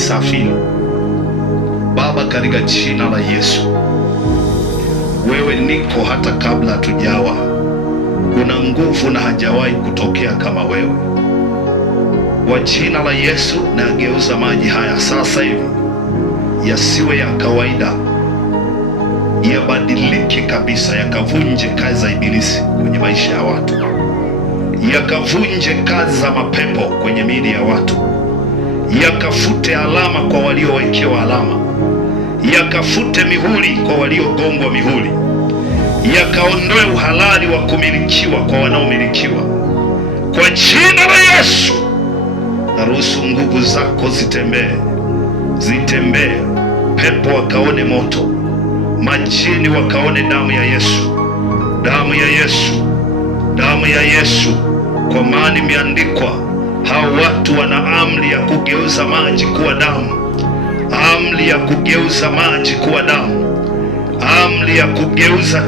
nisafiri. Baba, katika jina la Yesu, wewe niko hata kabla hatujawa. Una nguvu na hajawahi kutokea kama wewe. Kwa jina la Yesu, nageuza maji haya sasa hivi yasiwe ya kawaida, yabadilike kabisa, yakavunje kazi za ibilisi kwenye maisha ya watu, yakavunje kazi za mapepo kwenye miili ya watu, yakafute alama kwa waliowekewa alama, yakafute mihuri kwa waliogongwa mihuri, yakaondoe uhalali wa kumilikiwa kwa wanaomilikiwa. Kwa jina la Yesu, naruhusu nguvu zako zitembee, pepo wakaone moto, majini wakaone damu ya Yesu, damu ya Yesu, damu ya Yesu. Kwa maana imeandikwa, hao watu wana amri ya kugeuza maji kuwa damu, amri ya kugeuza maji kuwa damu, amri ya kugeuza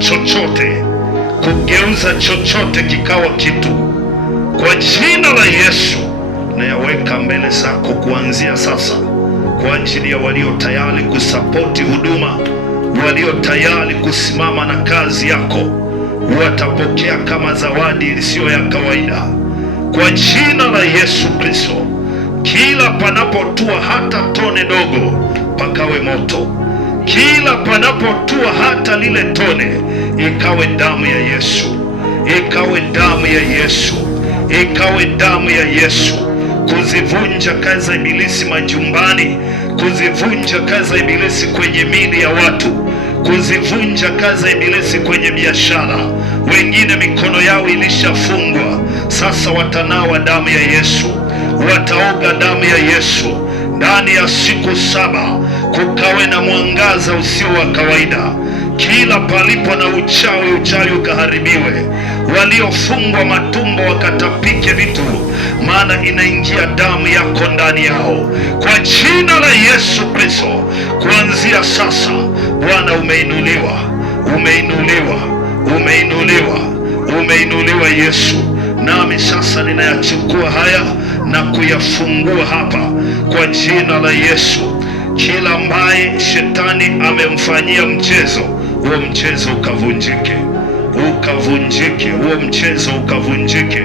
chochote kikawa kitu. Kwa jina la Yesu, nayaweka mbele zako kuanzia sasa, kwa ajili ya walio tayari kusapoti huduma, walio tayari kusimama na kazi yako, watapokea kama zawadi isiyo ya kawaida. Kwa jina la Yesu Kristo, kila panapotua hata tone dogo pakawe moto, kila panapotua hata lile tone ikawe damu ya Yesu, ikawe damu ya Yesu, ikawe damu ya Yesu, kuzivunja kazi za ibilisi majumbani, kuzivunja kazi za ibilisi kwenye miili ya watu, kuzivunja kazi za ibilisi kwenye biashara. Wengine mikono yao ilishafungwa, sasa watanawa damu ya Yesu, wataoga damu ya Yesu. Ndani ya siku 7 kukawe na mwangaza usio wa kawaida. Kila palipo na uchawi ukaharibiwe. Waliofungwa matumbo wakatapike vitu, maana inaingia damu yako ndani yao. Kwa jina la Yesu Kristo, kuanzia sasa, Bwana umeinuliwa, umeinuliwa, umeinuliwa, umeinuliwa Yesu. Nami sasa ninayachukua haya na kuyafungua hapa kwa jina la Yesu. Kila ambaye shetani amemfanyia mchezo, huo mchezo ukavunjike, ukavunjike, huo mchezo ukavunjike,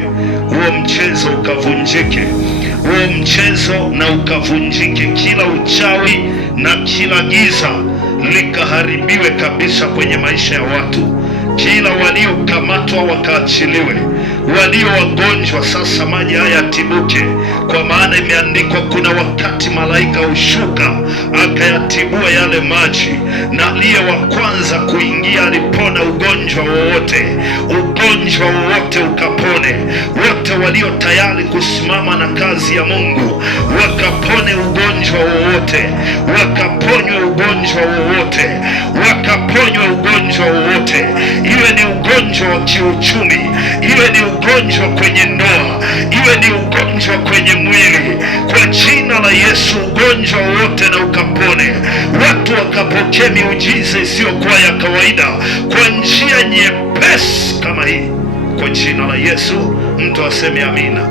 huo mchezo ukavunjike, huo mchezo na ukavunjike. Kila uchawi na kila giza likaharibiwe kabisa kwenye maisha ya watu. Kila waliokamatwa wakaachiliwe, walio wagonjwa sasa maji haya yatibuke, kwa maana imeandikwa, kuna wakati malaika hushuka akayatibua yale maji, na aliye wa kwanza kuingia alipona ugonjwa wowote, ugonjwa wowote ukapone. Wote walio tayari kusimama na kazi ya Mungu wakapone ugonjwa wowote, wakaponywe ugonjwa wowote, wakaponywe ugonjwa wowote, iwe ni ugonjwa wa kiuchumi, iwe ni ugonjwa kwenye ndoa, iwe ni ugonjwa kwenye mwili. Kwa jina la Yesu, ugonjwa wote na ukapone. Watu wakapokea miujiza isiyokuwa ya kawaida kwa njia nyepesi kama hii. Kwa jina la Yesu, mtu aseme amina.